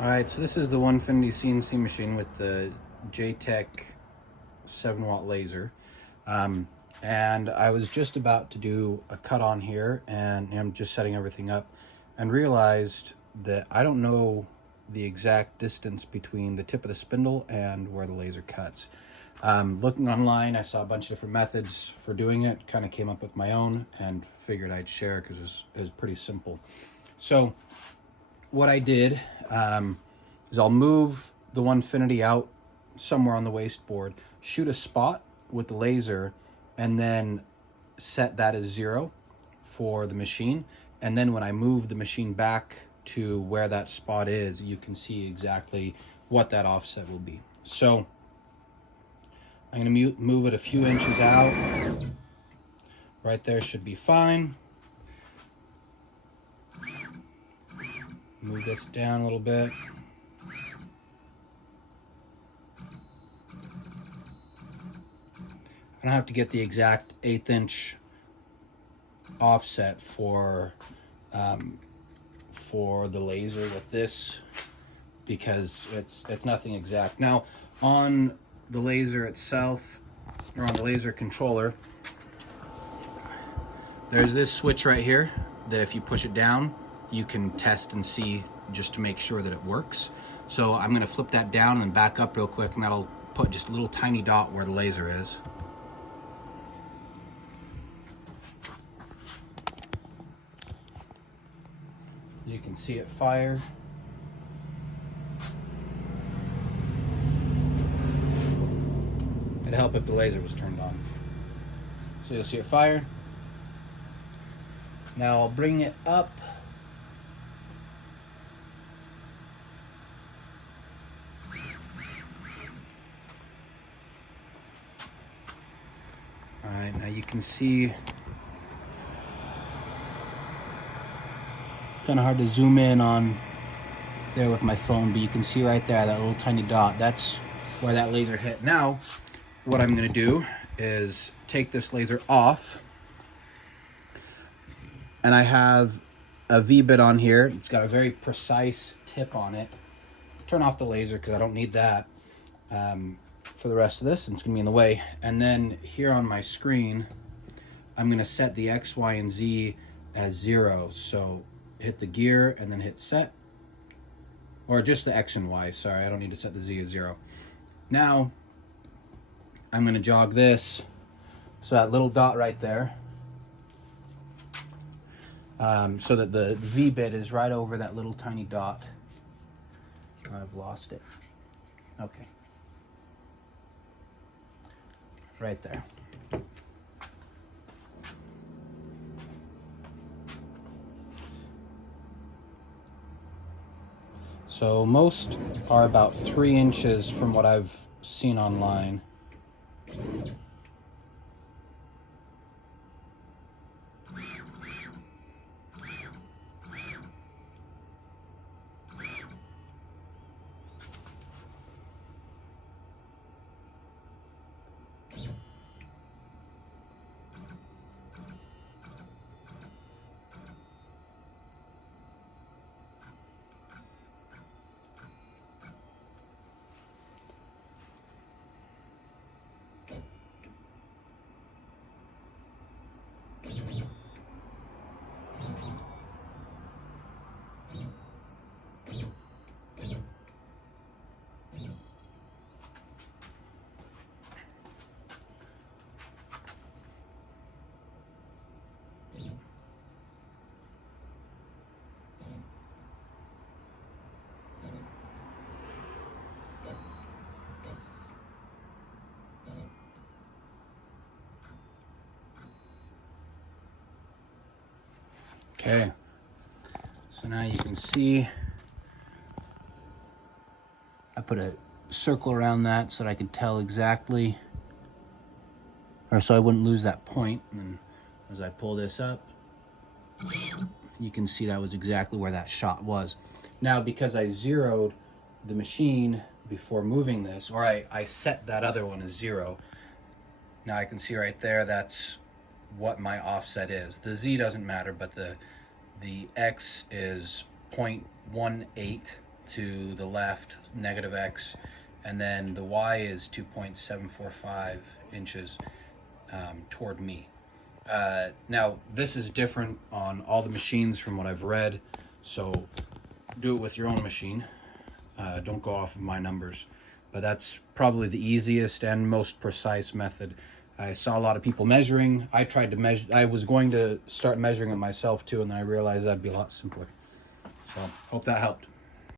All right, so this is the Onefinity CNC machine with the JTech 7-watt laser. And I was just about to do a cut on here, and I'm just setting everything up, and realized that I don't know the exact distance between the tip of the spindle and where the laser cuts. Looking online, I saw a bunch of different methods for doing it, kind of came up with my own, and figured I'd share because it was pretty simple. So what I did is I'll move the Onefinity out somewhere on the wasteboard, shoot a spot with the laser, and then set that as 0 for the machine. And then when I move the machine back to where that spot is, you can see exactly what that offset will be. So I'm going to move it a few inches out. Right there should be fine. Move this down a little bit. I don't have to get the exact 1/8 inch offset for the laser with this, because it's nothing exact. Now on the laser itself, or on the laser controller, there's this switch right here that if you push it down, you can test and see just to make sure that it works. So I'm going to flip that down and then back up real quick, and that'll put just a little tiny dot where the laser is. You can see it fire. It'd help if the laser was turned on. So you'll see it fire. Now I'll bring it up. All right, now you can see it's kind of hard to zoom in on there with my phone, but you can see right there that little tiny dot. That's where that laser hit. Now what I'm going to do is take this laser off, and I have a V-bit on here. It's got a very precise tip on it. Turn off the laser because I don't need that for the rest of this, and it's going to be in the way. And then here on my screen, I'm going to set the X, Y, and Z as 0. So hit the gear and then hit set, or just the X and Y. Sorry, I don't need to set the Z as 0. Now I'm going to jog this, so that little dot right there, so that the V-bit is right over that little tiny dot. I've lost it. Okay. Right there. So most are about 3 inches from what I've seen online. Okay, so now you can see I put a circle around that so that I could tell exactly, or so I wouldn't lose that point. And then as I pull this up, you can see that was exactly where that shot was. Now, because I zeroed the machine before moving this, or I set that other one as 0, now I can see right there that's what my offset is. The Z doesn't matter, but the X is 0.18 to the left, negative X, and then the Y is 2.745 inches toward me. Now, this is different on all the machines from what I've read, so do it with your own machine. Don't go off of my numbers, but that's probably the easiest and most precise method. I saw a lot of people measuring. I tried to measure. I was going to start measuring it myself too, and then I realized that'd be a lot simpler. So hope that helped.